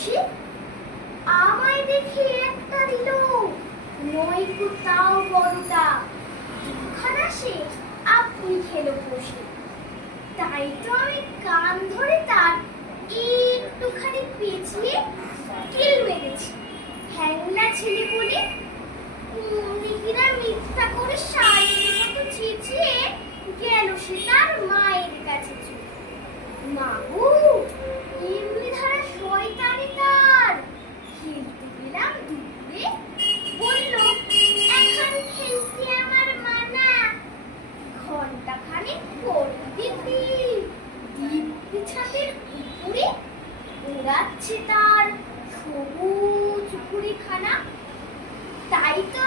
বসে আমায় দেখে একটা দিল, নয়তো তাও বড়টা, দুখানা সে আপনি খেলো বসে। তাই তো আমি কান ধরে তার একটুখানি পেঁচিয়ে কিল মেরেছি। হ্যাংলা ছেলে বলে কিনা মিথ্যা করে শাড়ির মতো চেঁচিয়ে গেল সে তার মায়ের কাছে। মাগো, এমনি ধারা শয়তানি তার। খেলতে গেলাম দুপুরে, বলল এখন খেলতে আমার মানা, ঘন্টা খানেক পরে দিব্যি দিব্যি ছাদের উপরে ওড়াচ্ছে তার সবুজ ঘুড়িখানা। তাই তো